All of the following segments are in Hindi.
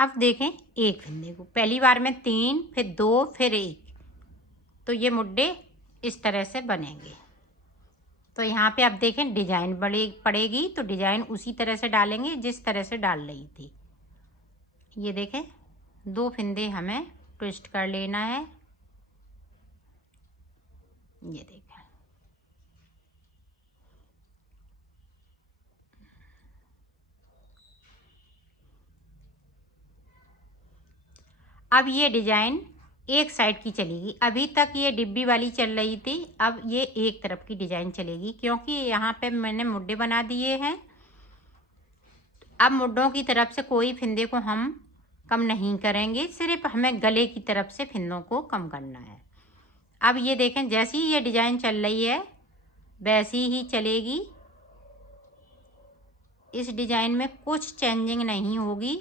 अब देखें एक फंदे को, पहली बार में 3, फिर 2, फिर 1, तो ये मुड्डे इस तरह से बनेंगे। तो यहाँ पे अब देखें डिजाइन पड़ेगी, तो डिजाइन उसी तरह से डालेंगे जिस तरह से डाल रही थी। ये देखें 2 फंदे हमें ट्विस्ट कर लेना है। ये देखें, अब ये डिजाइन एक साइड की चलेगी। अभी तक ये डिब्बी वाली चल रही थी, अब ये एक तरफ की डिजाइन चलेगी, क्योंकि यहाँ पे मैंने मुड्डे बना दिए हैं। अब मुड्डों की तरफ से कोई फंदे को हम कम नहीं करेंगे, सिर्फ हमें गले की तरफ से फंदों को कम करना है। अब ये देखें जैसी ही ये डिजाइन चल रही है वैसी ही चलेगी। इस डिजाइन में कुछ चेंजिंग नहीं होगी।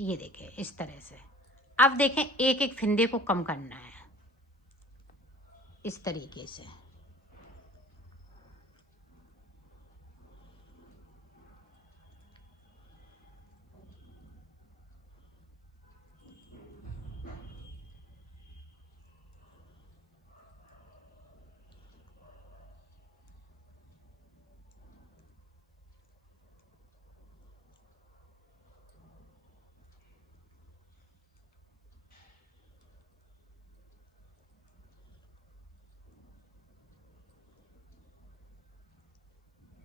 ये देखें इस तरह से। अब देखें एक एक फंदे को कम करना है इस तरीके से।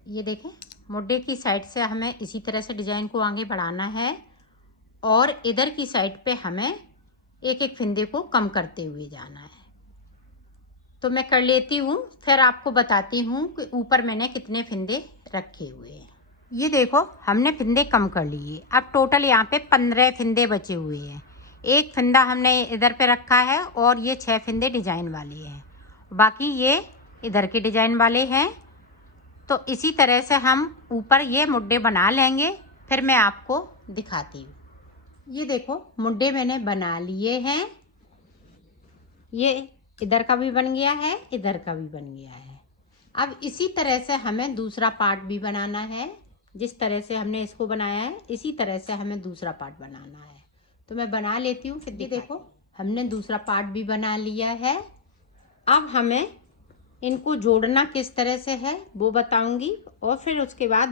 ये देखें मुड्डे की साइड से हमें इसी तरह से डिजाइन को आगे बढ़ाना है, और इधर की साइड पे हमें एक एक फंदे को कम करते हुए जाना है। तो मैं कर लेती हूँ, फिर आपको बताती हूँ कि ऊपर मैंने कितने फंदे रखे हुए हैं। ये देखो हमने फंदे कम कर लिए। अब टोटल यहाँ पे 15 फंदे बचे हुए हैं। एक फंदा हमने इधर पे रखा है और ये 6 फंदे डिजाइन वाले हैं, बाकी ये इधर के डिजाइन वाले हैं। तो इसी तरह से हम ऊपर ये मुड्डे बना लेंगे, फिर मैं आपको दिखाती हूँ। ये देखो मुड्डे मैंने बना लिए हैं। ये इधर का भी बन गया है, इधर का भी बन गया है। अब इसी तरह से हमें दूसरा पार्ट भी बनाना है। जिस तरह से हमने इसको बनाया है इसी तरह से हमें दूसरा पार्ट बनाना है। तो मैं बना लेती हूँ फिर। ये देखो हमने दूसरा पार्ट भी बना लिया है। अब हमें इनको जोड़ना किस तरह से है वो बताऊंगी, और फिर उसके बाद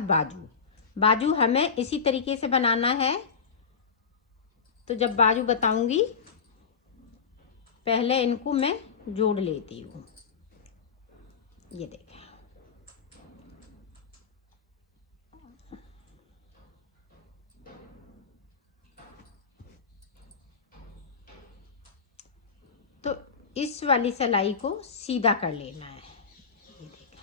बाजू हमें इसी तरीके से बनाना है। तो जब बाजू बताऊंगी पहले इनको मैं जोड़ लेती हूँ। ये देखें तो इस वाली सिलाई को सीधा कर लेना है। ये देखें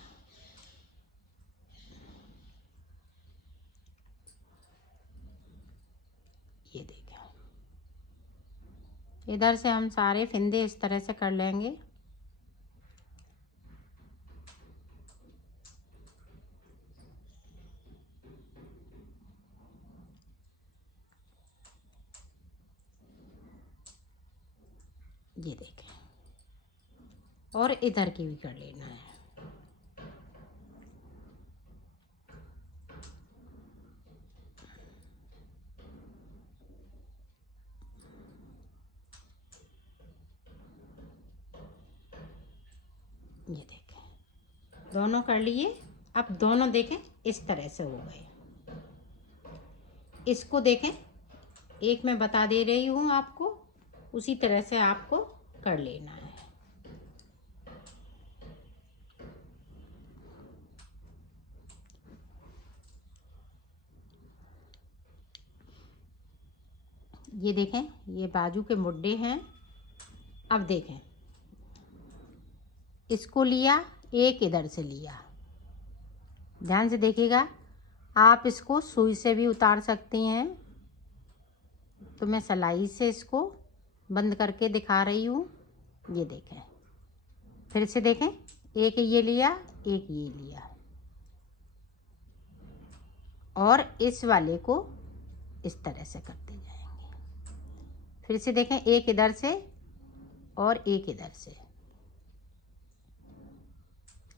ये देखें इधर से हम सारे फंदे इस तरह से कर लेंगे। ये देखें और इधर की भी कर लेना है। ये देखें दोनों कर लिए। अब दोनों देखें इस तरह से हो गए। इसको देखें, एक मैं बता दे रही हूँ आपको, उसी तरह से आपको कर लेना है। ये देखें ये बाजू के मुड्डे हैं। अब देखें इसको लिया, एक इधर से लिया, ध्यान से देखिएगा। आप इसको सुई से भी उतार सकती हैं, तो मैं सिलाई से इसको बंद करके दिखा रही हूँ। ये देखें, फिर से देखें, एक ये लिया, एक ये लिया, और इस वाले को इस तरह से करते जाएंगे। फिर से देखें, एक इधर से और एक इधर से,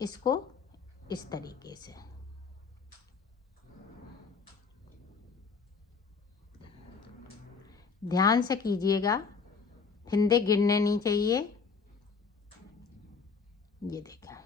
इसको इस तरीके से। ध्यान से कीजिएगा, फिंदे गिरने नहीं चाहिए। ये देखा,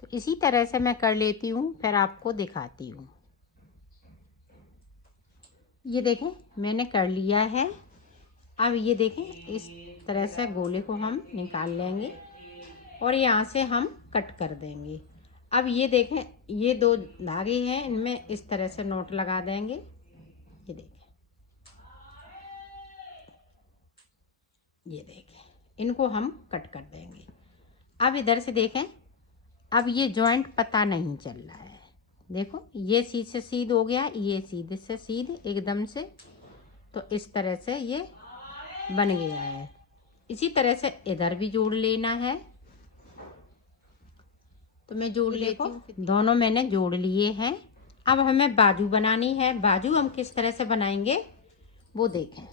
तो इसी तरह से मैं कर लेती हूँ, फिर आपको दिखाती हूँ। ये देखें, मैंने कर लिया है। अब ये देखें, इस तरह से गोले को हम निकाल लेंगे और यहाँ से हम कट कर देंगे। अब ये देखें, ये दो धागे हैं, इनमें इस तरह से नोट लगा देंगे। ये देखें, ये देखें, इनको हम कट कर देंगे। अब इधर से देखें, अब ये जॉइंट पता नहीं चल रहा है। देखो, ये सीध से सीध हो गया, ये सीधे से सीध एकदम से, तो इस तरह से ये बन गया है। इसी तरह से इधर भी जोड़ लेना है। तो मैं जोड़ लेती हूँ, दोनों मैंने जोड़ लिए हैं। अब हमें बाजू बनानी है। बाजू हम किस तरह से बनाएंगे वो देखें।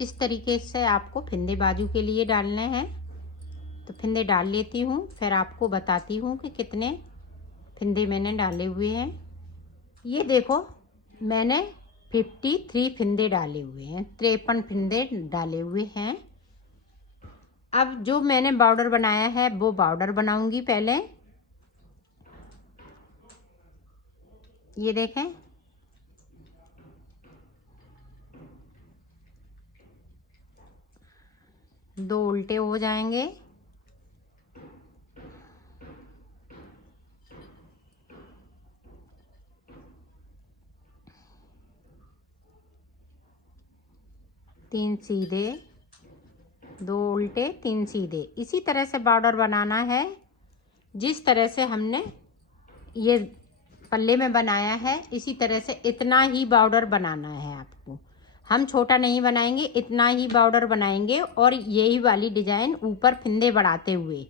इस तरीके से आपको फिंदे बाजू के लिए डालने हैं। तो फिंदे डाल लेती हूँ, फिर आपको बताती हूँ कि कितने फिंदे मैंने डाले हुए हैं। ये देखो, मैंने 53 फिंदे डाले हुए हैं, 53 फिंदे डाले हुए हैं। अब जो मैंने बॉर्डर बनाया है वो बॉर्डर बनाऊंगी पहले। ये देखें, दो उल्टे हो जाएंगे, तीन सीधे, दो उल्टे, तीन सीधे। इसी तरह से बॉर्डर बनाना है जिस तरह से हमने ये पल्ले में बनाया है। इसी तरह से इतना ही बॉर्डर बनाना है आपको। हम छोटा नहीं बनाएंगे, इतना ही बॉर्डर बनाएंगे और यही वाली डिजाइन ऊपर फिंदे बढ़ाते हुए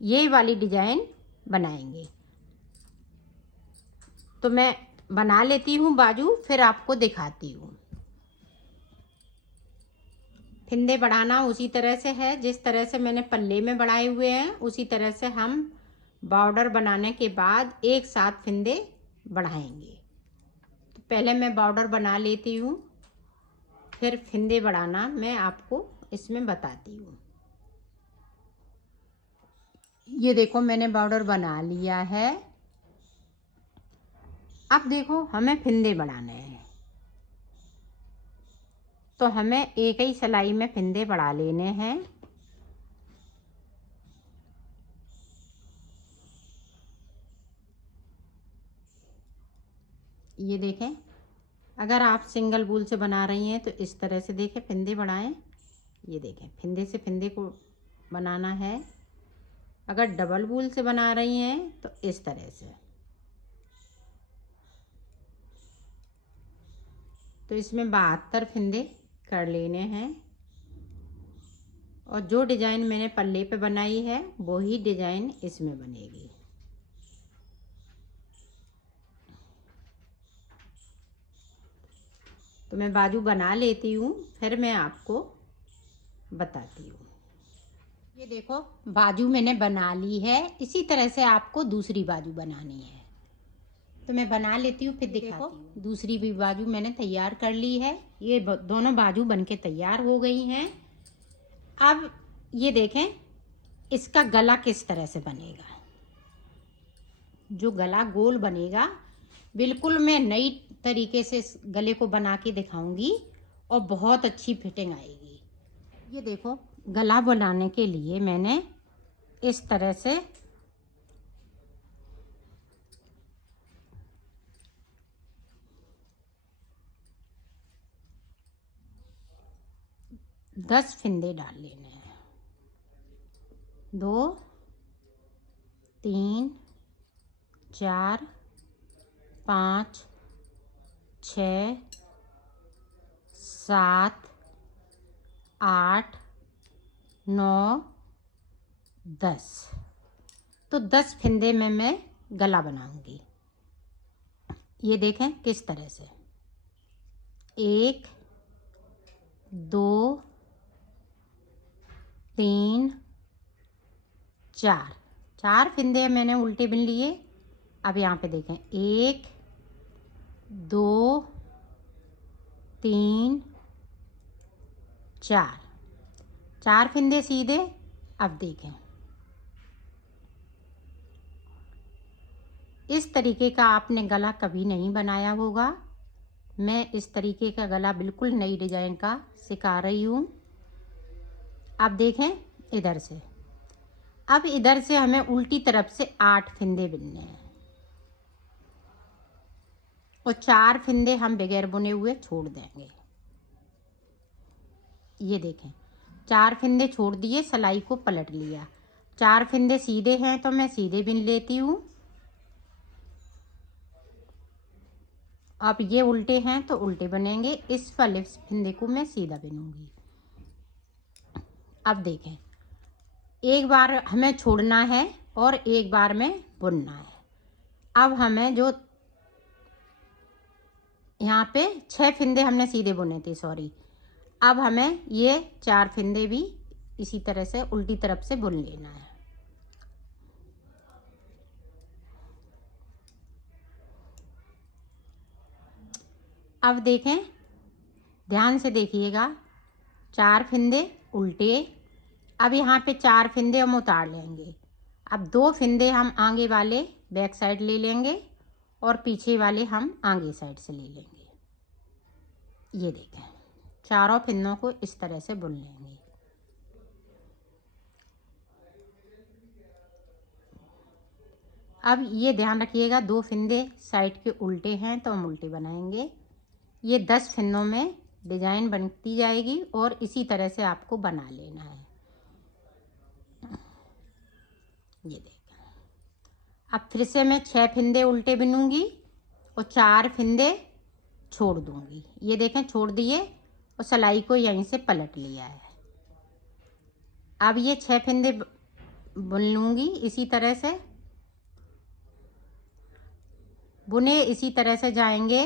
यही वाली डिजाइन बनाएंगे। तो मैं बना लेती हूँ बाजू, फिर आपको दिखाती हूँ। फिंदे बढ़ाना उसी तरह से है जिस तरह से मैंने पल्ले में बढ़ाए हुए हैं। उसी तरह से हम बॉर्डर बनाने के बाद एक साथ फिंदे बढ़ाएंगे। तो पहले मैं बॉर्डर बना लेती हूँ, फिर फिंदे बढ़ाना मैं आपको इसमें बताती हूँ। ये देखो, मैंने बॉर्डर बना लिया है। अब देखो, हमें फिंदे बढ़ाने हैं तो हमें एक ही सिलाई में फिंदे बढ़ा लेने हैं। ये देखें, अगर आप सिंगल वूल से बना रही हैं तो इस तरह से देखें, फिंदे बढ़ाएं। ये देखें, फिंदे से फिंदे को बनाना है। अगर डबल वूल से बना रही हैं तो इस तरह से। तो इसमें 72 फिंदे कर लेने हैं और जो डिजाइन मैंने पल्ले पे बनाई है वही डिजाइन इसमें बनेगी। तो मैं बाजू बना लेती हूँ, फिर मैं आपको बताती हूँ। ये देखो बाजू मैंने बना ली है। इसी तरह से आपको दूसरी बाजू बनानी है, तो मैं बना लेती हूँ फिर दिखाती हूँ। दूसरी भी बाजू मैंने तैयार कर ली है। ये दोनों बाजू बनके तैयार हो गई हैं। अब ये देखें इसका गला किस तरह से बनेगा। जो गला गोल बनेगा बिल्कुल मैं नई तरीके से इस गले को बना के दिखाऊंगी और बहुत अच्छी फिटिंग आएगी। ये देखो गला बनाने के लिए मैंने इस तरह से दस फिंदे डाल लेने हैं। 2 3 4 5 6 7 8 9 10। तो 10 फिंदे में मैं गला बनाऊंगी। ये देखें किस तरह से 1 2 3 4 फिंदे मैंने उल्टे बिन लिए। अब यहाँ पे देखें 1 2 3 4 फिंदे सीधे। अब देखें इस तरीके का आपने गला कभी नहीं बनाया होगा। मैं इस तरीके का गला बिल्कुल नई डिजाइन का सिखा रही हूँ। अब देखें इधर से, अब इधर से हमें उल्टी तरफ से 8 फिंदे बिनने हैं और 4 फिंदे हम बगैर बुने हुए छोड़ देंगे। ये देखें 4 फिंदे छोड़ दिए, सिलाई को पलट लिया। 4 फिंदे सीधे हैं तो मैं सीधे बिन लेती हूँ। अब ये उल्टे हैं तो उल्टे बनेंगे। इस वाले फिंदे को मैं सीधा बिनूंगी। अब देखें एक बार हमें छोड़ना है और एक बार में बुनना है। अब हमें जो यहाँ पे 6 फिंदे हमने सीधे बुने थे, सॉरी। अब हमें ये 4 फिंदे भी इसी तरह से उल्टी तरफ से बुन लेना है। अब देखें ध्यान से देखिएगा 4 फिंदे उल्टे। अब यहाँ पे 4 फिंदे हम उतार लेंगे। अब 2 फिंदे हम आगे वाले बैक साइड ले लेंगे और पीछे वाले हम आगे साइड से ले लेंगे। ये देखें चारों फिंदों को इस तरह से बुन लेंगे। अब ये ध्यान रखिएगा 2 फिंदे साइड के उल्टे हैं तो हम उल्टे बनाएंगे। ये 10 फिंदों में डिजाइन बनती जाएगी और इसी तरह से आपको बना लेना है। ये देखें अब फिर से मैं 6 फिंदे उल्टे बिनूंगी और 4 फिंदे छोड़ दूंगी। ये देखें छोड़ दिए और सिलाई को यहीं से पलट लिया है। अब ये 6 फिंदे बुन लूंगी इसी तरह से। बुने इसी तरह से जाएंगे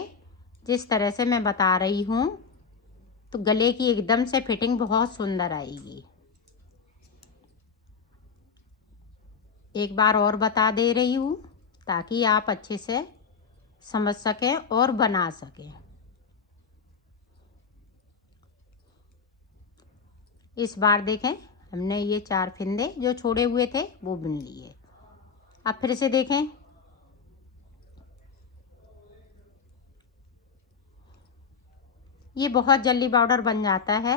जिस तरह से मैं बता रही हूँ, तो गले की एकदम से फिटिंग बहुत सुंदर आएगी। एक बार और बता दे रही हूँ ताकि आप अच्छे से समझ सकें और बना सकें। इस बार देखें हमने ये 4 फिंदे जो छोड़े हुए थे वो बुन लिए। अब फिर से देखें ये बहुत जल्दी बॉर्डर बन जाता है।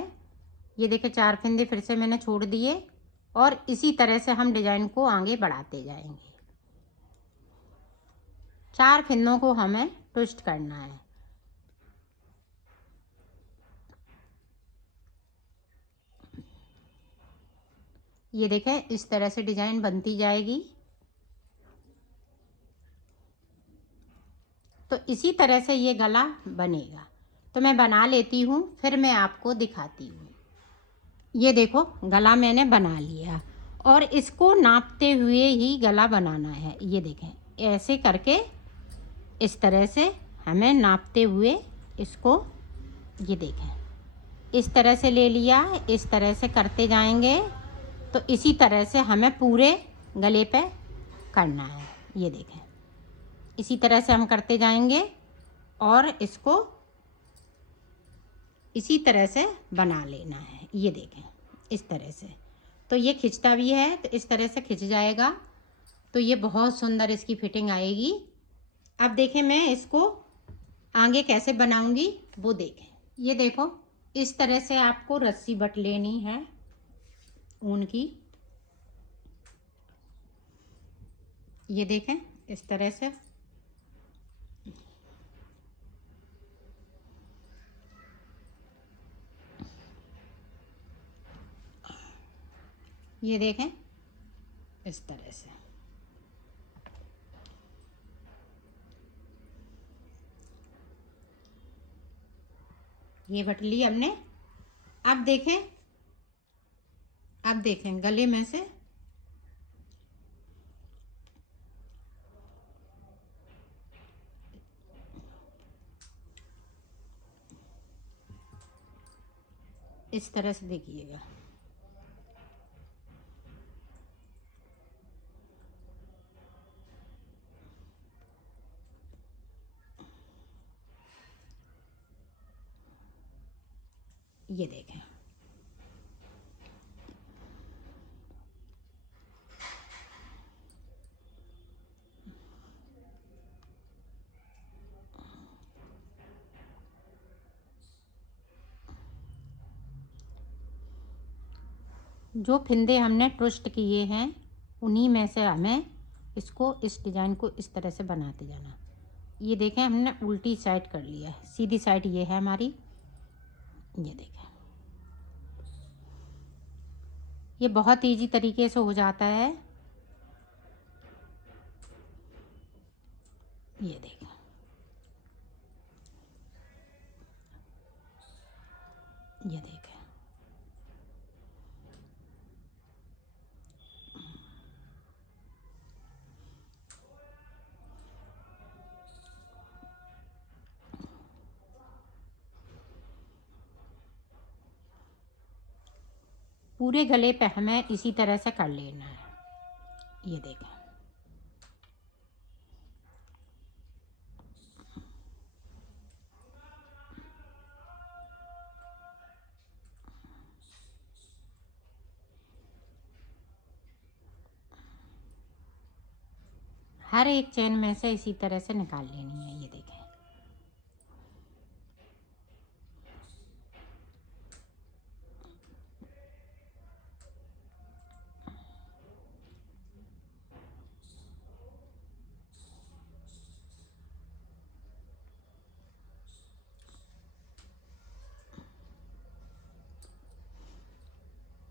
ये देखें 4 फिंदे फिर से मैंने छोड़ दिए और इसी तरह से हम डिजाइन को आगे बढ़ाते जाएंगे। 4 फिंदों को हमें ट्विस्ट करना है। ये देखें इस तरह से डिजाइन बनती जाएगी। तो इसी तरह से ये गला बनेगा। तो मैं बना लेती हूँ फिर मैं आपको दिखाती हूँ। ये देखो गला मैंने बना लिया और इसको नापते हुए ही गला बनाना है। ये देखें ऐसे करके इस तरह से हमें नापते हुए इसको, ये देखें इस तरह से ले लिया, इस तरह से करते जाएंगे तो इसी तरह से हमें पूरे गले पे करना है। ये देखें, इसी तरह से हम करते जाएंगे और इसको इसी तरह से बना लेना है। ये देखें, इस तरह से। तो ये खिंचता भी है, तो इस तरह से खिंच जाएगा तो ये बहुत सुंदर इसकी फिटिंग आएगी। अब देखें मैं इसको आगे कैसे बनाऊंगी वो देखें। ये देखो, इस तरह से आपको रस्सी बट लेनी है ऊन की। ये देखें, इस तरह से। ये देखें, इस तरह से। ये बट ली हमने। अब देखें, अब देखें गले में से इस तरह से देखिएगा। ये देखें, जो फिंदे हमने ट्विस्ट किए हैं उन्हीं में से हमें इसको, इस डिज़ाइन को इस तरह से बनाते जाना। ये देखें, हमने उल्टी साइड कर लिया है, सीधी साइड ये है हमारी। ये देखें, ये बहुत इजी तरीके से हो जाता है। ये देखें, ये देखें। पूरे गले पे हमें इसी तरह से कर लेना है। ये देखें, हर एक चेन में से इसी तरह से निकाल लेनी है। ये देखें,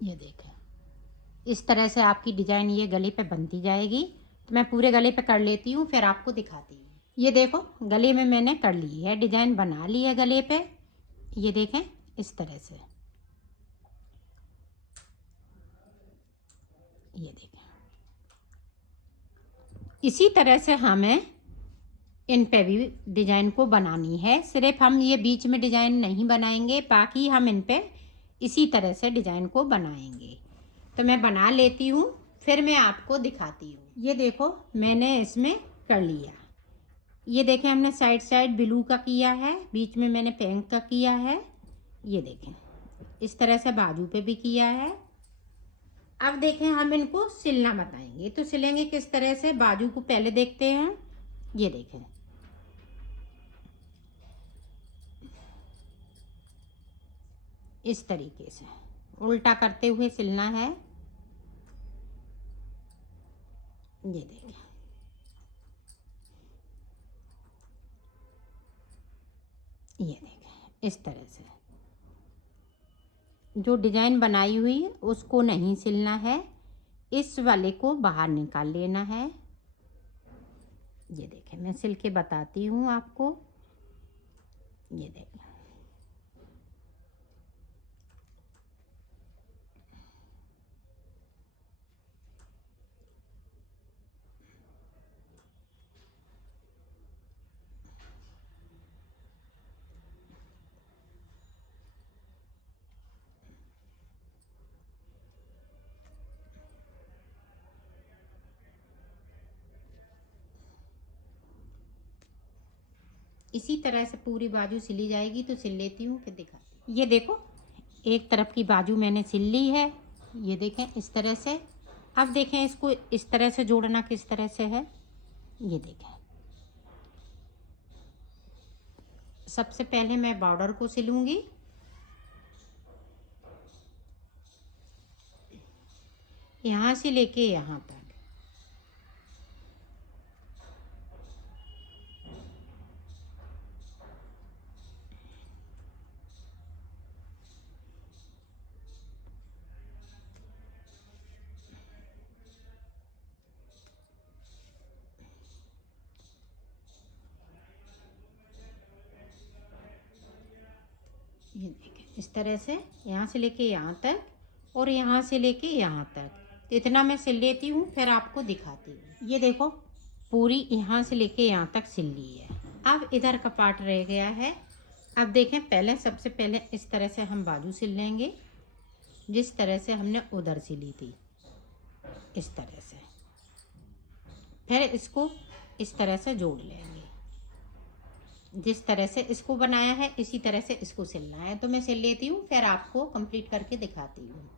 ये देखें। इस तरह से आपकी डिजाइन ये गले पे बनती जाएगी। तो मैं पूरे गले पे कर लेती हूँ, फिर आपको दिखाती हूँ। ये देखो, गले में मैंने कर ली है, डिजाइन बना ली है गले पे। ये देखें, इस तरह से। ये देखें, इसी तरह से हमें इन पे भी डिजाइन को बनानी है। सिर्फ हम ये बीच में डिजाइन नहीं बनाएंगे, बाकी हम इन पे इसी तरह से डिजाइन को बनाएंगे। तो मैं बना लेती हूँ, फिर मैं आपको दिखाती हूँ। ये देखो, मैंने इसमें कर लिया। ये देखें, हमने साइड साइड ब्लू का किया है, बीच में मैंने पिंक का किया है। ये देखें, इस तरह से बाजू पे भी किया है। अब देखें, हम इनको सिलना बताएंगे। तो सिलेंगे किस तरह से, बाजू को पहले देखते हैं। ये देखें, इस तरीके से उल्टा करते हुए सिलना है। ये देखें, ये देखें, इस तरह से। जो डिजाइन बनाई हुई उसको नहीं सिलना है, इस वाले को बाहर निकाल लेना है। ये देखें, मैं सिल के बताती हूँ आपको। ये देखें, इसी तरह से पूरी बाजू सिली जाएगी। तो सिल लेती हूँ फिर दिखाती हूँ। ये देखो एक तरफ की बाजू मैंने सिल ली है, ये देखें इस तरह से। अब देखें इसको इस तरह से जोड़ना किस तरह से है, ये देखें। सबसे पहले मैं बॉर्डर को सिलूंगी। यहाँ से लेके यहाँ तक। ये देखें इस तरह से यहाँ से लेके यहाँ तक और यहाँ से लेके यहाँ तक। तो इतना मैं सिल लेती हूँ, फिर आपको दिखाती हूँ। ये देखो पूरी यहाँ से लेके यहाँ तक सिल ली है। अब इधर का पार्ट रह गया है। अब देखें पहले सबसे पहले इस तरह से हम बाजू सिल लेंगे, जिस तरह से हमने उधर सिली थी इस तरह से। फिर इसको इस तरह से जोड़ लेंगे। जिस तरह से इसको बनाया है इसी तरह से इसको सिलना है। तो मैं सिल लेती हूँ, फिर आपको कंप्लीट करके दिखाती हूँ।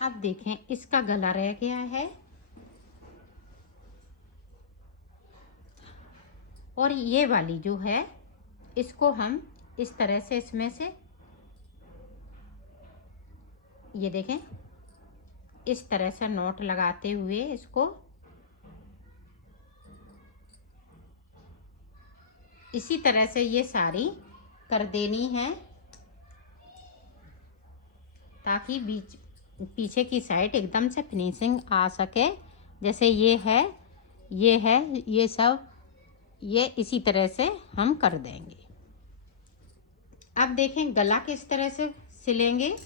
अब देखें इसका गला रह गया है और ये वाली जो है इसको हम इस तरह से इसमें से ये देखें इस तरह से नॉट लगाते हुए इसको इसी तरह से ये सारी कर देनी है, ताकि बीच पीछे की साइड एकदम से फिनिशिंग आ सके। जैसे ये है, ये सब ये इसी तरह से हम कर देंगे। अब देखें गला किस तरह से सिलेंगे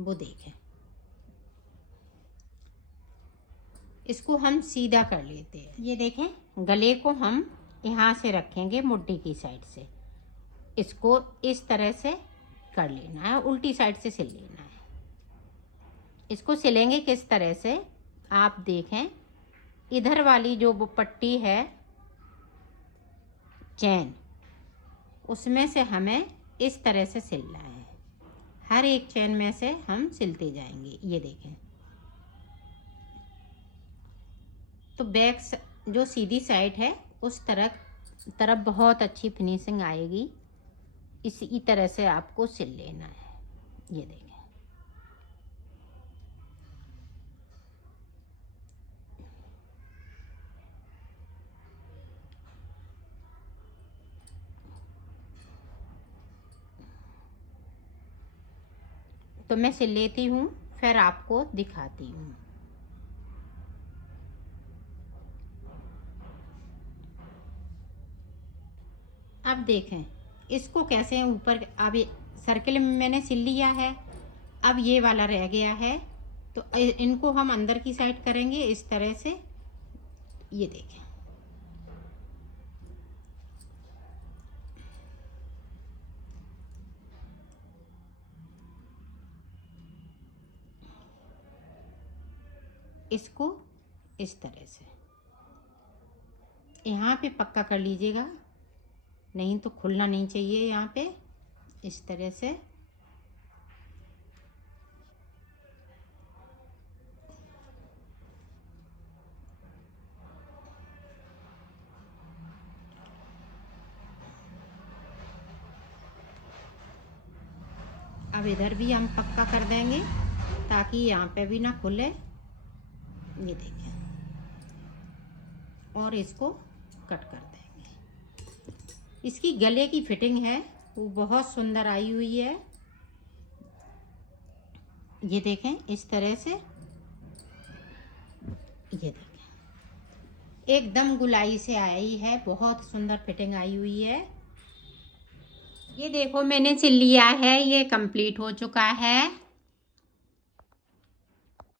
वो देखें। इसको हम सीधा कर लेते हैं। ये देखें गले को हम यहाँ से रखेंगे मुड्डी की साइड से, इसको इस तरह से कर लेना है, उल्टी साइड से सिल लेना है। इसको सिलेंगे किस तरह से आप देखें। इधर वाली जो वो पट्टी है चैन, उसमें से हमें इस तरह से सिलना है। हर एक चैन में से हम सिलते जाएंगे। ये देखें तो बैक जो सीधी साइड है उस तरफ बहुत अच्छी फिनिशिंग आएगी। इसी तरह से आपको सिल लेना है। ये देखें तो मैं सिल लेती हूँ, फिर आपको दिखाती हूँ। अब देखें इसको कैसे ऊपर, अब सर्किल में मैंने सिल लिया है। अब ये वाला रह गया है, तो इनको हम अंदर की साइड करेंगे इस तरह से। ये देखें इसको इस तरह से यहाँ पे पक्का कर लीजिएगा, नहीं तो खुलना नहीं चाहिए। यहाँ पे इस तरह से अब इधर भी हम पक्का कर देंगे ताकि यहाँ पे भी ना खुले। ये देखें और इसको कट कर देंगे। इसकी गले की फिटिंग है वो बहुत सुंदर आई हुई है। ये देखें इस तरह से, ये देखें एकदम गुलाई से आई है, बहुत सुंदर फिटिंग आई हुई है। ये देखो मैंने सिल लिया है, ये कंप्लीट हो चुका है।